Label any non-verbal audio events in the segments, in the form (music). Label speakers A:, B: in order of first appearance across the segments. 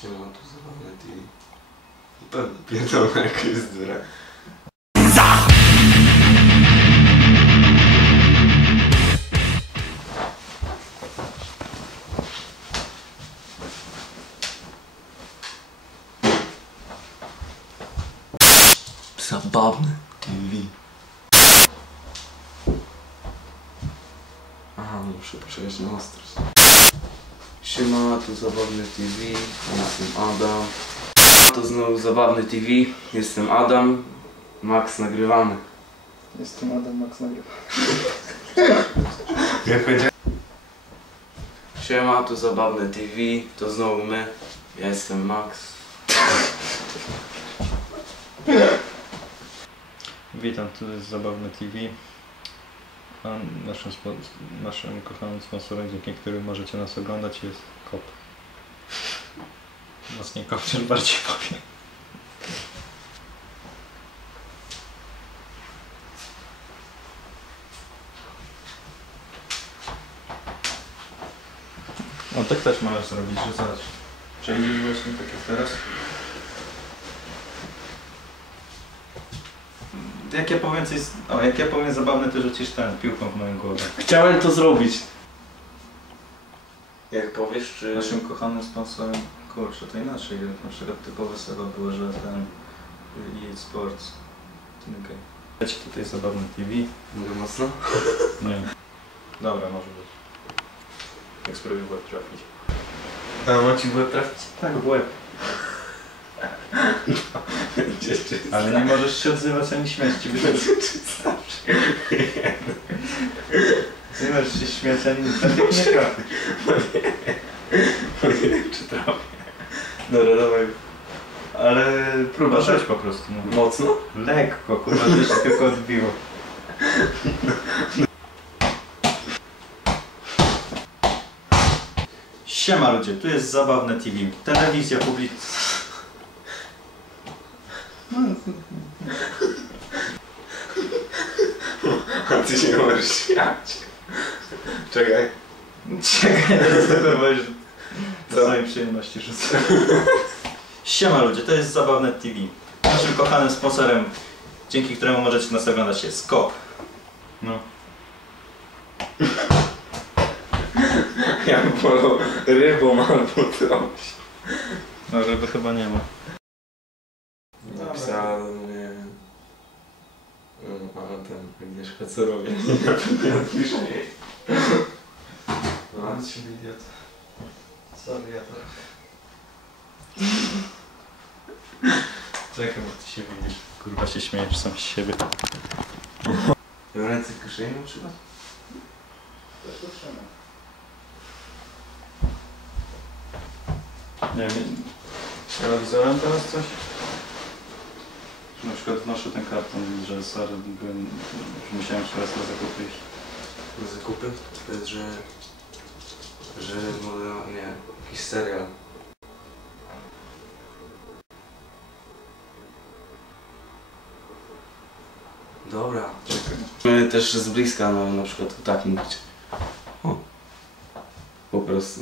A: Tu zabawne TV. I pewnie pierdolę jaka jest dura. Zabawne TV. Aha, muszę przejść na ostrość. Siema, tu Zabawny TV, jestem Adam. To znowu Zabawny TV, jestem Adam. Max nagrywamy.
B: Jestem Adam Max nagrywa.
A: Jak? Siema, tu Zabawny TV, to znowu my. Ja jestem Max.
B: Witam, tu jest Zabawne TV. Naszym, naszym kochanym sponsorem, dzięki którym możecie nas oglądać jest KOP. Własnie KOP też bardziej powiem. O, tak też możesz zrobić, że zobacz. Przejdziesz właśnie tak jak teraz. Jak ja powiem coś, o, jak ja powiem zabawne, to rzucisz ten piłką w moją głowę.
A: Chciałem to zrobić. Jak powiesz, czy...
B: Naszym kochanym sponsorem, kurczę, to inaczej, na przykład typowe słowo było, że ten EA Sports. Okay. Leci tutaj zabawne TV.
A: Mogę mocno? (laughs)
B: Nie. Dobra, może być. Jak spróbuj w łeb trafić.
A: A ma ci w łeb trafić?
B: Tak, w łeb. (laughs) Ale nie możesz się odzywać ani śmiać ci wyjdzie. Nie możesz się śmiać ani nic, tak nie trafi.
A: czy trafię? Dobra, dawaj.
B: Ale próba rzuć po prostu. No.
A: Mocno?
B: Lekko, kurwa, to się tylko odbiło. Siema ludzie, tu jest Zabawne TV. Telewizja publiczna.
A: A ty się możesz śmiać. Czekaj.
B: Czekaj, to
A: Co?
B: do swojej przyjemności rzucę. Siema ludzie, to jest Zabawne TV. Naszym kochanym sponsorem, dzięki któremu możecie nas oglądać jest KOP. No.
A: Ja bym wolał rybą albo trąć.
B: No, żeby chyba nie ma.
A: Napisałem, no, ale ten Agnieszka co robi? Nie napisz jej. No,
B: się idiot. Sorry, ja to... Czekaj, bo ty się widzisz. Kurwa się śmiejesz sam z siebie.
A: w ręce w kieszeni na przykład?
B: Nie wiem, telewizorem teraz coś? Na przykład wnoszę ten karton, że sorry, byłem, że musiałem jeszcze raz na zakupy iść.
A: Zakupy? To jest, że... Że może, nie, jakiś serial. Dobra, czekaj. My też z bliska, no na przykład tak mówić. O. Po prostu.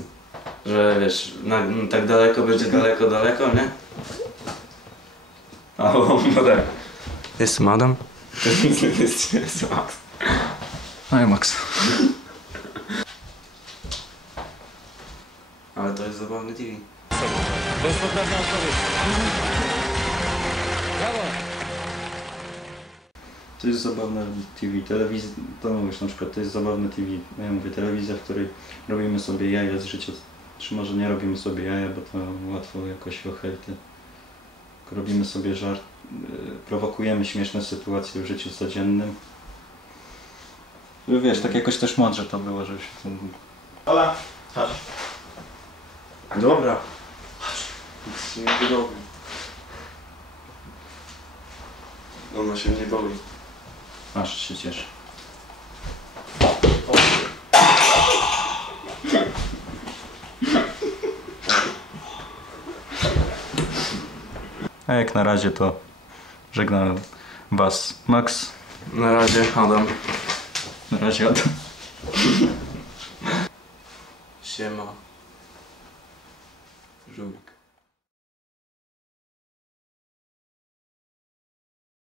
A: Że wiesz, na, tak daleko będzie daleko, daleko, nie? A, o, no tak. Jestem Adam. To nic nie jest, jest Max.
B: No i Max.
A: Ale to jest zabawny TV.
B: To jest zabawne TV, telewizja, to mówisz na przykład, to jest zabawne TV. Ja mówię, telewizja, w której robimy sobie jaja z życia, czy może nie robimy sobie jaja, bo to łatwo jakoś o hejty. Tylko Robimy sobie żart, y, prowokujemy śmieszne sytuacje w życiu codziennym. No Wiesz, tak jakoś też mądrze to było, że się ten... Ola, chodź.
A: Dobra. Nic się nie robi. Ona się nie boi.
B: Masz się cieszę. A jak na razie to żegnam Was Max.
A: Na razie Adam.
B: Na razie Adam. Siema. Żółwik.